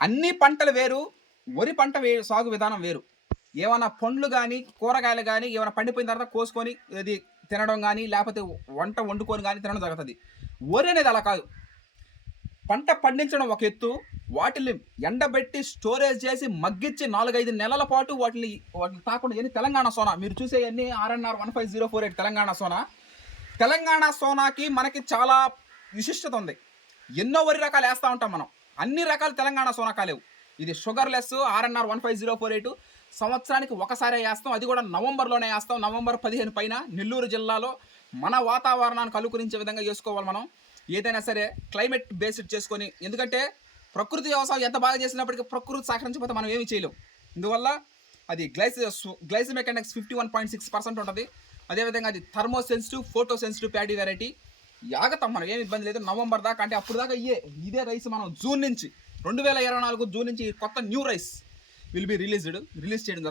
అన్ని పంటలు వేరు, వరి పంట సాగు విధానం వేరు. ఏమన్నా పండ్లు గానీ, కూరగాయలు గానీ ఏమైనా పండిపోయిన తర్వాత కోసుకొని ఇది తినడం గానీ, లేపోతే వంట వండుకొని గానీ తినడం జరుగుతది. వరి అనేది అలా కాదు. పంట పండించడం ఒక ఎత్తు, వాటిల్ని ఎండబెట్టి స్టోరేజ్ చేసి మగ్గిచ్చి 4, 5 నెలల పాటు వాటిని తాకుండా తెలంగాణ సోనా మీరు చూసేయన్నీ ఆర్ఎన్ఆర్ 15048 తెలంగాణ సోనా. తెలంగాణ సోనాకి మనకి చాలా విశిష్టత ఉంది. ఎన్నో వరి రకాలు వేస్తా ఉంటాం మనం. అన్ని రకాల తెలంగాణ సోనా కాలేవు. ఇది షుగర్‌లెస్ ఆర్ఎన్ఆర్ 15048 సంవత్సరానికి ఒకసారే వేస్తాం. అది కూడా నవంబర్‌లోనే వేస్తాం. నవంబర్ 15 పైన నెల్లూరు జిల్లాలో మన వాతావరణానికి అనుకూలించే విధంగా చేసుకోవాలి మనం. ఏదైనా సరే క్లైమేట్ బేస్డ్ చేసుకొని, ఎందుకంటే ప్రకృతి వ్యవసాయం ఎంత బాగా చేసినప్పటికీ ప్రకృతి సహకరించకపోతే మనం ఏమీ చేయలేం. ఇందువల్ల అది గ్లైసిమిక్ ఇండెక్స్ 51.6% ఉంటుంది. అదేవిధంగా అది thermo sensitive, photo sensitive paddy variety. యాగతాం మనం, ఏమి ఇబ్బంది లేదు. నవంబర్ దాకా, అంటే అప్పుడు దాకా ఇదే రైస్ మనం జూన్ నుంచి 2024 జూన్ నుంచి కొత్త న్యూ రైస్ రిలీజ్ చేయడం జరగదు.